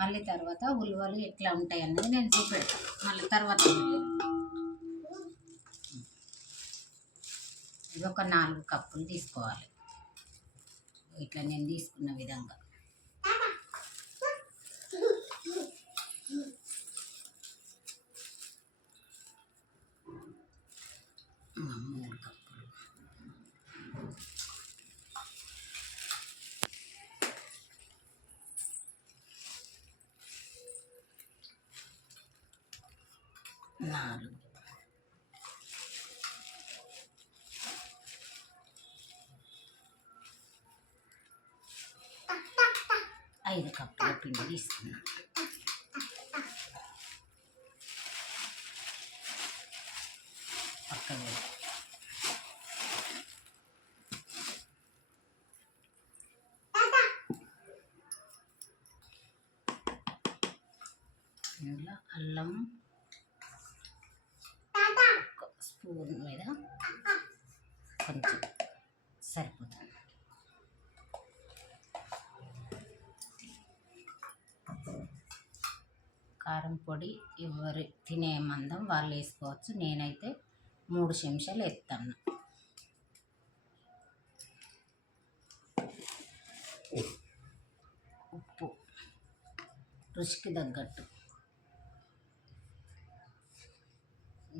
మళ్ళీ తర్వాత ఉలువలు ఎట్లా ఉంటాయి అన్నది నేను చూపెడతాను మళ్ళీ తర్వాత. ఇది ఒక 4 కప్పులు తీసుకోవాలి, ఇట్లా నేను తీసుకున్న విధంగా. నాలుగు 5 కప్పుల పిండి తీసుకున్నాను. పక్కన ఇందులో అల్లం స్పూన్ మీద కొంచెం సరిపోతుంది. కారం పొడి ఎవరు తినే మందం వాళ్ళు వేసుకోవచ్చు, నేనైతే 3 చెంచాలు వేస్తాను. ఉప్పు రుచికి తగ్గట్టు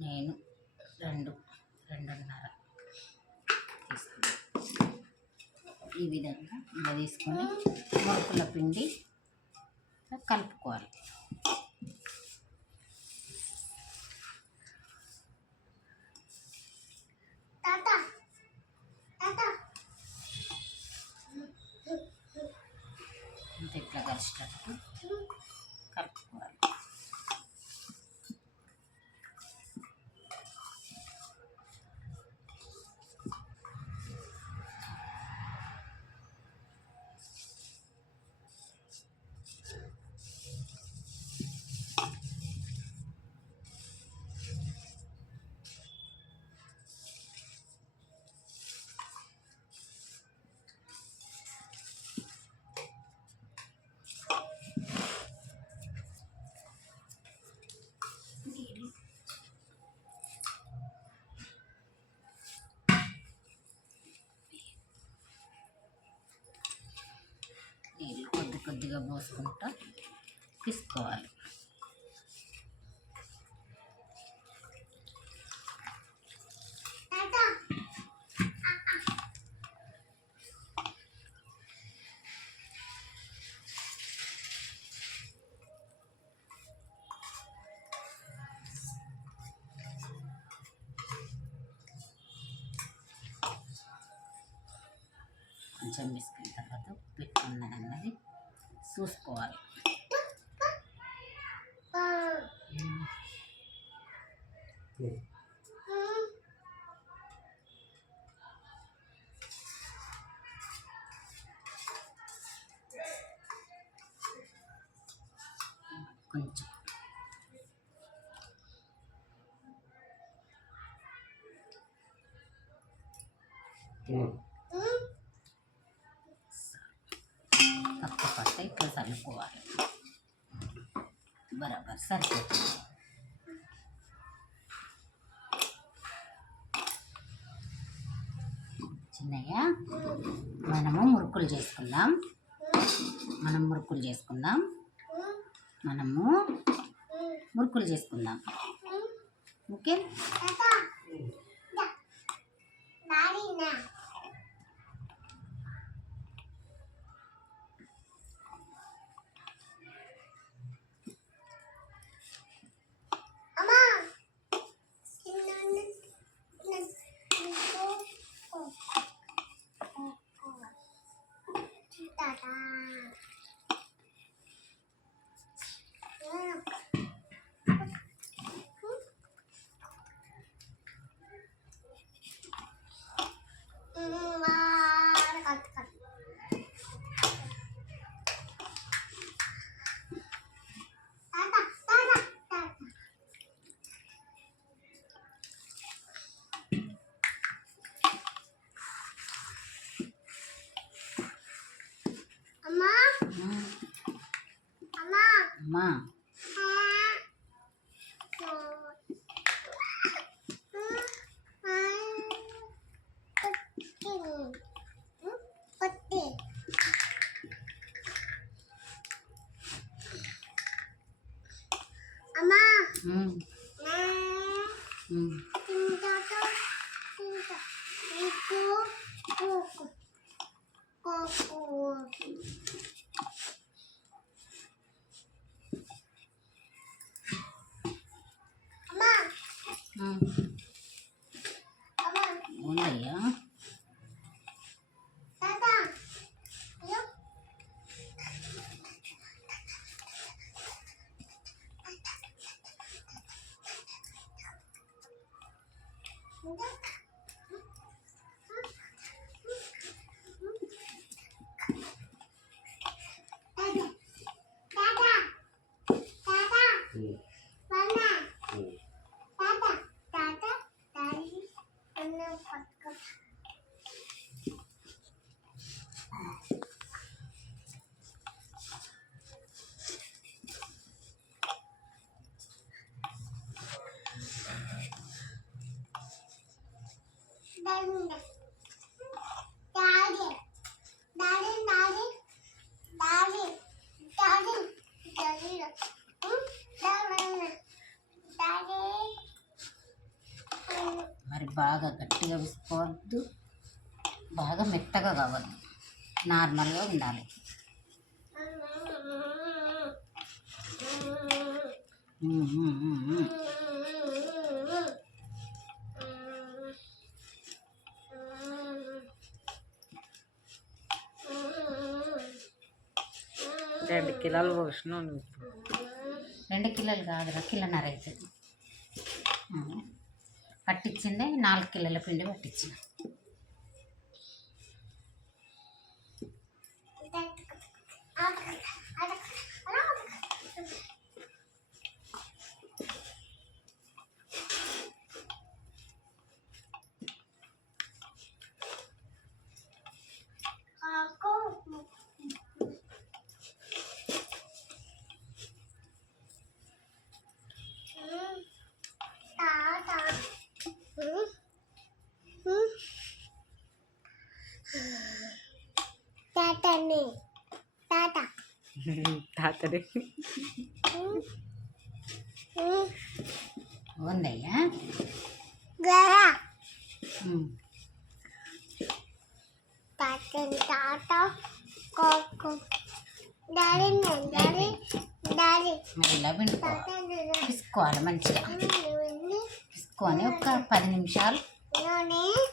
నేను 2.5 తీసుకున్నాను. ఈ విధంగా ఇలా తీసుకొని మురుకుల పిండి కలుపుకోవాలి. ఇట్లా కలిసేటట్టు కలుపుకోవాలి. నీళ్ళు కొద్దిగా పోసుకుంటా తీసుకోవాలి. కొంచెం వేసుకున్న తర్వాత పెట్టుకున్నదన్నది చూసుకోవాలి. కొంచెం పక్క ఇట్లా చల్లుకోవాలి. బరాబర్ సరిపోతుంది. చిన్నయ్య మనము మురుకులు చేసుకుందాం. ఓకే. అమ్మా ఉందయ్యా మరి బాగా గట్టిగా విసుకోవద్దు, బాగా మెత్తగా కావద్దు, నార్మల్గా ఉండాలి. రెండు కిలోలు పోసినావు నువ్వు. 2 కిలోలు కాదురా, కిలోన్నర అవుతుంది. పట్టించిందే 4 కిలోల పిండి పట్టించిన. తాతడే ఉందయ్యా మరి ఇలా పిసుకోవాలి మంచిగా. పిసుకొని ఒక 10 నిమిషాలు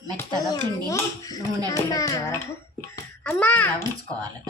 మెత్తగా పిండిని నూనెలో పెట్టే వరకు ఇలా ఉంచుకోవాలి.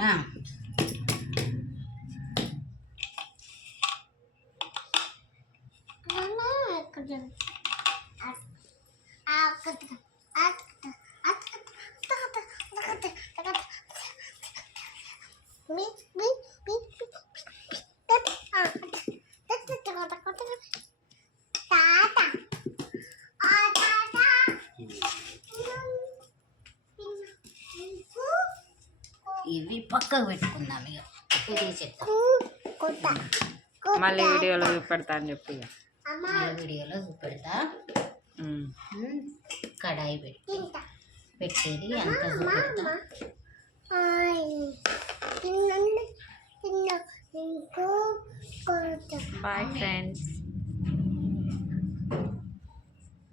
ఇవి పక్కకు పెట్టుకుందాం. ఇక ఇది చెప్తా, మళ్ళీ వీడియోలో చూపెడతా అని చెప్పి వీడియోలో చూపెడతా. కడాయి పెట్టేది అంత చూపెడతా. Bye friends.